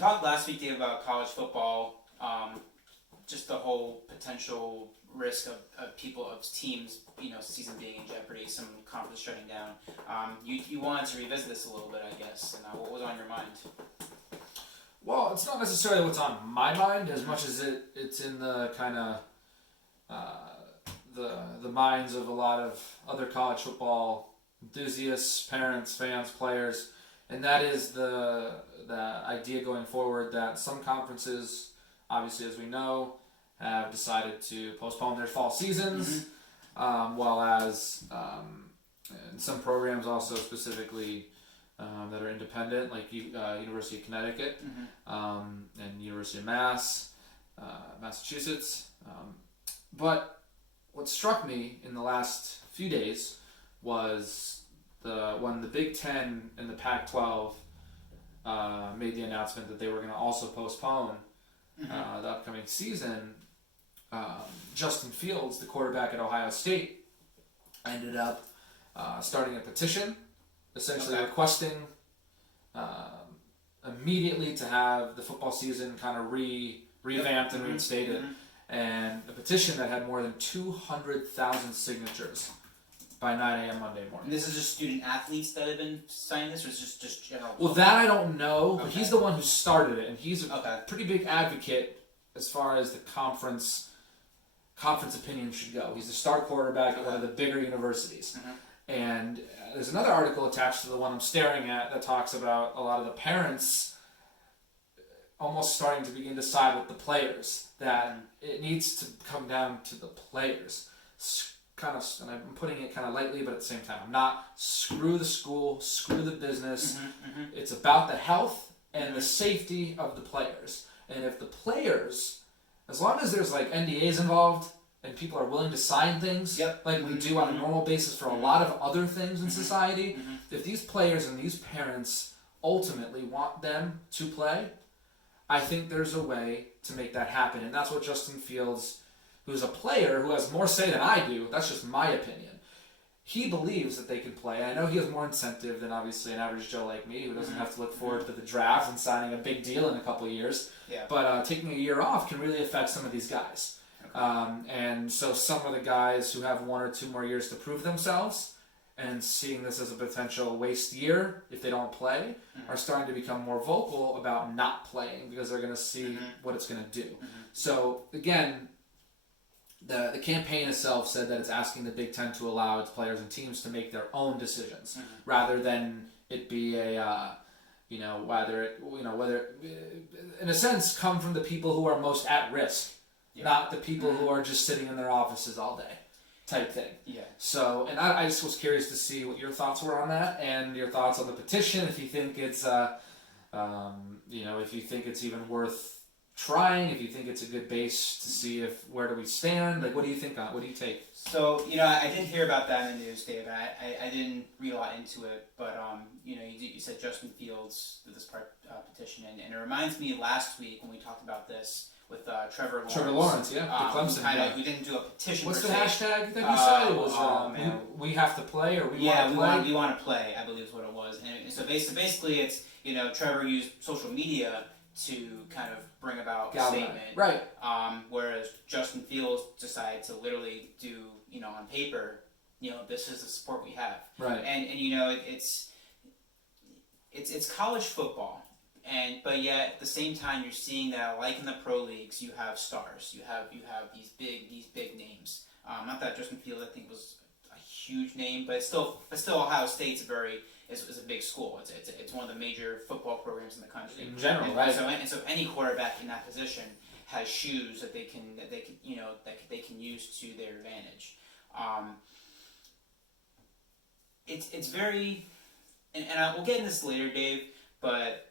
talked last week, Dave, about college football, just the whole potential risk of teams, season being in jeopardy, some conference shutting down. You wanted to revisit this a little bit, I guess, and what was on your mind? Well, it's not necessarily what's on my mind as much as it's in the kind of the minds of a lot of other college football enthusiasts, parents, fans, players, and that is the idea going forward that some conferences, obviously as we know, have decided to postpone their fall seasons, while as and some programs also specifically that are independent, like University of Connecticut and University of Massachusetts. But what struck me in the last few days was when the Big Ten and the Pac-12 made the announcement that they were going to also postpone the upcoming season. Justin Fields, the quarterback at Ohio State, ended up starting a petition, essentially requesting immediately to have the football season kind of revamped and reinstated. And a petition that had more than 200,000 signatures by 9 a.m. Monday morning. And this is just student athletes that have been signing this, or is it just general? Well, that I don't know, but he's the one who started it, and he's a pretty big advocate as far as the conference opinion should go. He's the star quarterback at one of the bigger universities. And there's another article attached to the one I'm staring at that talks about a lot of the parents almost starting to begin to side with the players, that it needs to come down to the players. And I'm putting it kind of lightly, but at the same time, I'm not screw the school, screw the business. It's about the health and the safety of the players. And if the players, as long as there's like NDAs involved and people are willing to sign things like we do on a normal basis for a lot of other things in society, if these players and these parents ultimately want them to play, I think there's a way to make that happen. And that's what Justin Fields, who's a player who has more say than I do, that's just my opinion. He believes that they can play. I know he has more incentive than obviously an average Joe like me, who doesn't have to look forward to the draft and signing a big deal in a couple of years. But taking a year off can really affect some of these guys. And so some of the guys who have 1 or 2 more years to prove themselves and seeing this as a potential waste year if they don't play are starting to become more vocal about not playing because they're going to see what it's going to do. So again, the campaign itself said that it's asking the Big Ten to allow its players and teams to make their own decisions rather than it be whether in a sense come from the people who are most at risk, not the people who are just sitting in their offices all day type thing. So, and I just was curious to see what your thoughts were on that and your thoughts on the petition, if you think it's if you think it's even worth trying, if you think it's a good base to see where do we stand, like what do you think on it? What do you take? So, I did hear about that in the news, Dave. I didn't read a lot into it, but you said Justin Fields did this petition, and it reminds me last week when we talked about this with Trevor Lawrence. Trevor Lawrence, the Clemson. We didn't do a petition. What's the hashtag that you said? It was we have to play, or we want to play? We want to play, I believe is what it was. And so basically it's, Trevor used social media to kind of bring about a statement. Right. Whereas Justin Fields decided to literally do, on paper, this is the support we have. Right. And it's college football. But yet at the same time you're seeing that, like in the pro leagues, you have stars. You have these big names. Not that Justin Fields I think was a huge name, but still Ohio State's is a big school. It's one of the major football programs in the country in general, and so any quarterback in that position has shoes that they can use to their advantage. It's very, and we'll get into this later, Dave, but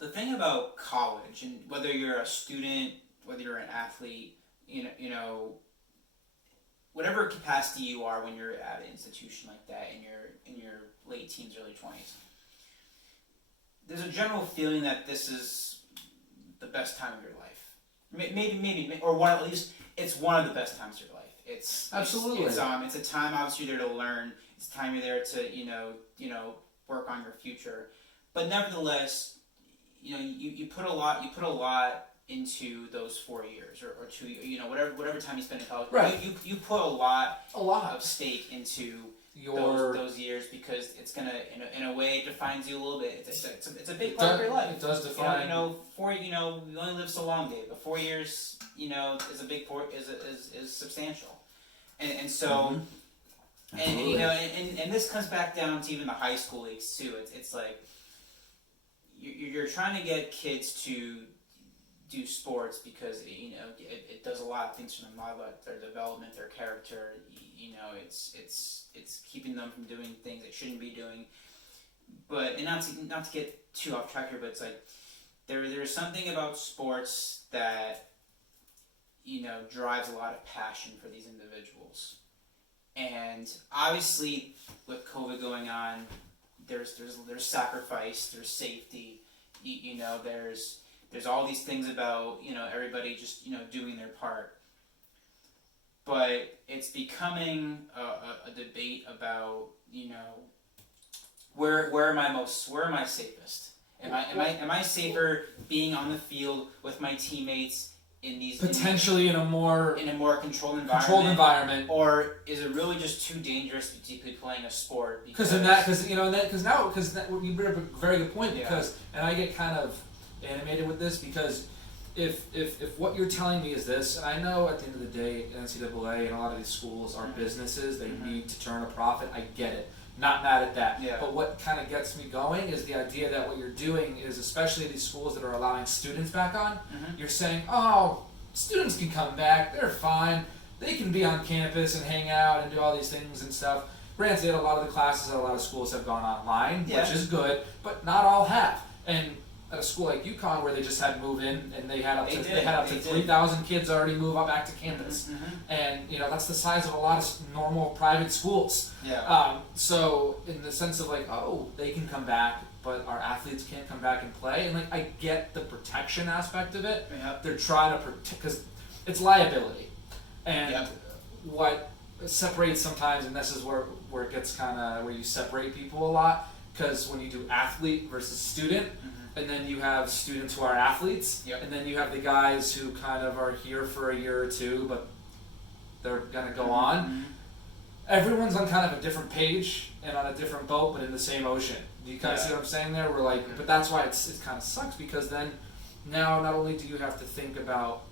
the thing about college, and whether you're a student, whether you're an athlete, whatever capacity you are when you're at an institution like that in your late teens, early 20s, there's a general feeling that this is the best time of your life. Maybe, or one, at least it's one of the best times of your life. It's absolutely. It's a time obviously you're there to learn. It's a time you're there to work on your future. But nevertheless, you put a lot into those 4 years or 2 years, whatever time you spend in college. Right. You put a lot of stake into your those years, because it's gonna in a way defines you a little bit. It's a big part of your life. It does define. We only live so long, Dave. But 4 years, is a big is substantial, and so. And this comes back down to even the high school leagues too. It's like you're trying to get kids to do sports because it does a lot of things for them, a lot about their development, their character. It's keeping them from doing things they shouldn't be doing. But not to get too off track here, but it's like there's something about sports that drives a lot of passion for these individuals. And obviously, with COVID going on, there's sacrifice, there's safety, there's all these things about everybody just doing their part. But it's becoming a debate about where am I safest? Am I safer being on the field with my teammates? Potentially in a more controlled environment, or is it really just too dangerous to be playing a sport? Because you bring up a very good point. Because and I get kind of animated with this, because if what you're telling me is this, and I know at the end of the day, NCAA and a lot of these schools are businesses, they need to turn a profit. I get it. Not mad at that. Yeah. But what kind of gets me going is the idea that what you're doing is, especially these schools that are allowing students back on, you're saying, oh, students can come back, they're fine, they can be on campus and hang out and do all these things and stuff. Granted, a lot of the classes at a lot of schools have gone online, which is good, but not all have. And at a school like UConn, where they just had move in, and they had up to 3,000 kids already move up back to campus, and that's the size of a lot of normal private schools. Yeah. So in the sense of like, oh, they can come back, but our athletes can't come back and play, and like I get the protection aspect of it. Yep. They're trying to protect, because it's liability, and what separates sometimes, and this is where it gets kind of where you separate people a lot, because when you do athlete versus student. And then you have students who are athletes, and then you have the guys who kind of are here for a year or two, but they're going to go on. Everyone's on kind of a different page and on a different boat, but in the same ocean. Do you kind of see what I'm saying there? We're like, but that's why it kind of sucks, because then now not only do you have to think about,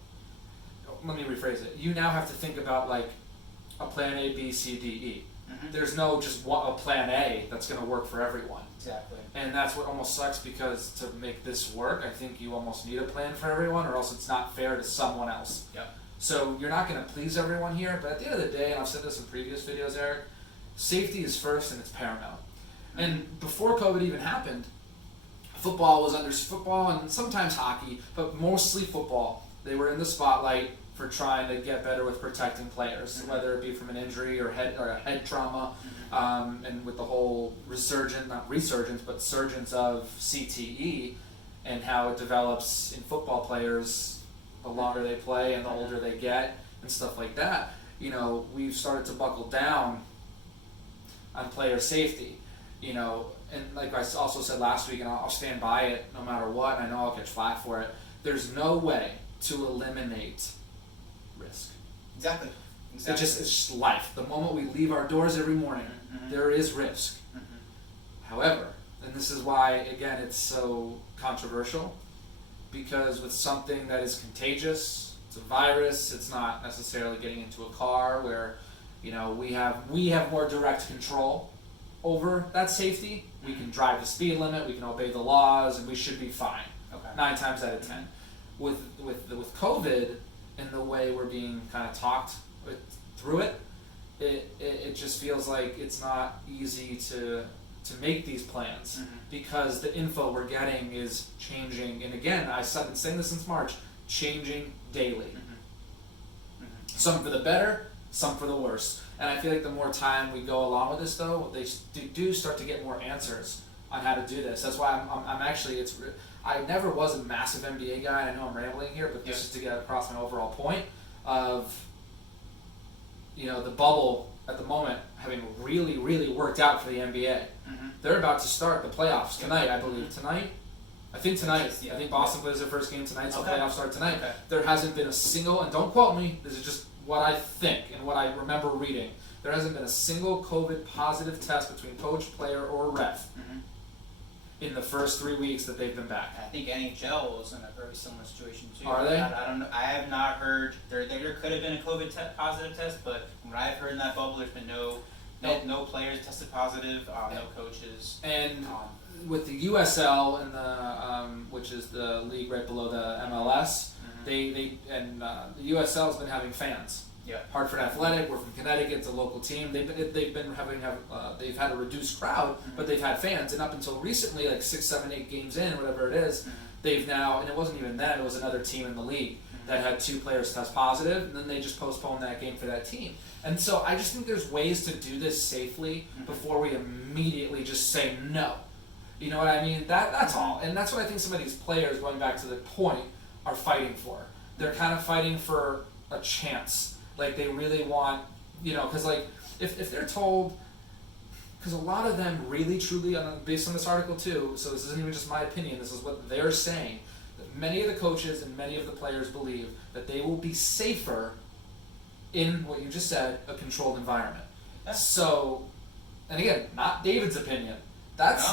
let me rephrase it, you now have to think about like a plan A, B, C, D, E. There's no just a plan A that's going to work for everyone. Exactly. And that's what almost sucks, because to make this work, I think you almost need a plan for everyone, or else it's not fair to someone else. Yep. So you're not going to please everyone here, but at the end of the day, and I've said this in previous videos, Eric, safety is first and it's paramount. And before COVID even happened, football and sometimes hockey, but mostly football. They were in the spotlight for trying to get better with protecting players, whether it be from an injury or a head trauma, and with the whole surgence of CTE and how it develops in football players the longer they play and the older they get and stuff like that. We've started to buckle down on player safety, and like I also said last week, and I'll stand by it no matter what, and I know I'll catch flack for it, there's no way to eliminate risk. Exactly. It's just life. The moment we leave our doors every morning, there is risk. However, and this is why, again, it's so controversial, because with something that is contagious, it's a virus, it's not necessarily getting into a car where, we have more direct control over that safety. We can drive the speed limit, we can obey the laws, and we should be fine. 9 times out of 10. With COVID and the way we're being kind of talked through it, it just feels like it's not easy to make these plans, because the info we're getting is changing. And again, I've been saying this since March, changing daily. Some for the better, some for the worse. And I feel like the more time we go along with this, though, they do start to get more answers on how to do this. That's why I'm actually, I never was a massive NBA guy, and I know I'm rambling here, but this is to get across my overall point of, the bubble at the moment having really, really worked out for the NBA. They're about to start the playoffs tonight, I believe. Tonight? I think tonight. Yeah. I think Boston plays their first game tonight, so playoffs start tonight. Okay. There hasn't been a single, and don't quote me, this is just what I think and what I remember reading. There hasn't been a single COVID positive test between coach, player, or ref in the first 3 weeks that they've been back. I think NHL was in a very similar situation too. Are they? I don't know. I have not heard. There could have been a COVID positive test, but from what I've heard in that bubble, there's been no players tested positive, no coaches. And with the USL and the which is the league right below the MLS, the USL has been having fans. Yeah. Hartford Athletic, we're from Connecticut, it's a local team. They've had a reduced crowd, but they've had fans. And up until recently, like 6, 7, 8 games in, whatever it is, they've now, and it wasn't even then, it was another team in the league that had 2 players test positive, and then they just postponed that game for that team. And so I just think there's ways to do this safely before we immediately just say no. You know what I mean? That's all. And that's what I think some of these players, going back to the point, are fighting for. They're kind of fighting for a chance. Like they really want, because like if they're told, because a lot of them really truly, based on this article too, so this isn't even just my opinion, this is what they're saying, that many of the coaches and many of the players believe that they will be safer in what you just said, a controlled environment. So, and again, not David's opinion. That's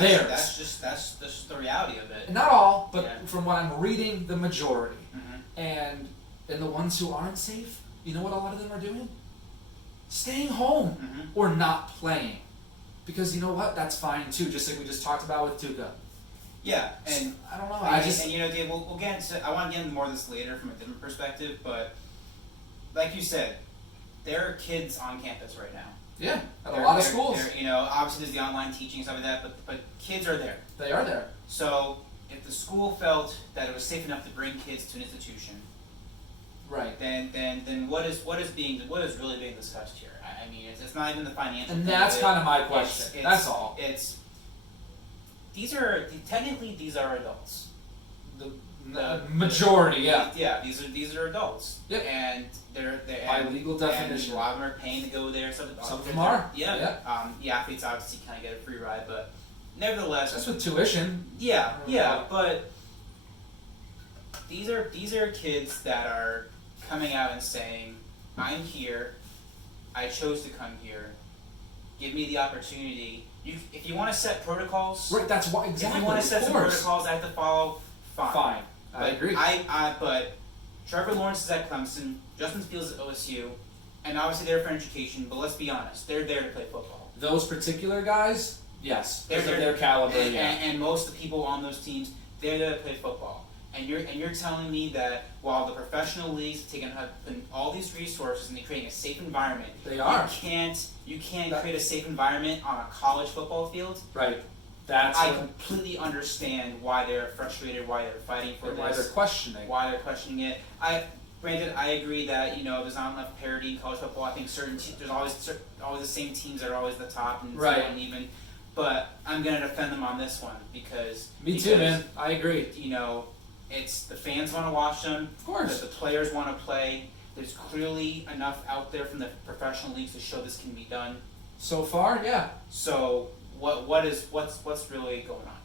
theirs. That's just the reality of it. Not all, but from what I'm reading, the majority. And the ones who aren't safe, you know what a lot of them are doing? Staying home or not playing. Because you know what? That's fine too, just like we just talked about with Tuca. Yeah, and I don't know. Dave, we'll get into. I want to get into more of this later from a different perspective, but like you said, there are kids on campus right now. Yeah, at a lot of schools. Obviously there's the online teaching and stuff like that, but kids are there. They are there. So if the school felt that it was safe enough to bring kids to an institution, right? Then what is really being discussed here? I mean, it's not even the financial. And that's kind of my question. That's all. These are adults. The majority, yeah. Yeah, these are adults. Yep. And they're by legal definition. And a lot of them are paying to go there. Some of them are. Yeah. The athletes obviously kind of get a free ride, but nevertheless. That's with tuition. Yeah, but these are kids that are coming out and saying, "I'm here. I chose to come here. Give me the opportunity." If you want to set protocols, right? That's why exactly. If you want to set some protocols I have to follow, fine. I agree. But Trevor Lawrence is at Clemson, Justin Fields at OSU, and obviously they're for education. But let's be honest, they're there to play football. Those particular guys, yes, because of their caliber. And most of the people on those teams, they're there to play football. And you're telling me that while the professional leagues have taken all these resources and they're creating a safe environment, you can't create a safe environment on a college football field. Right. I completely understand why they're frustrated, why they're fighting for this, why they're questioning it. Granted, I agree that there's not enough parity in college football. I think there's always the same teams that are always the top and right. So uneven. But I'm gonna defend them on this one because too, man. I agree. It's the fans want to watch them. Of course. The players want to play. There's clearly enough out there from the professional leagues to show this can be done. So far, yeah. So what's really going on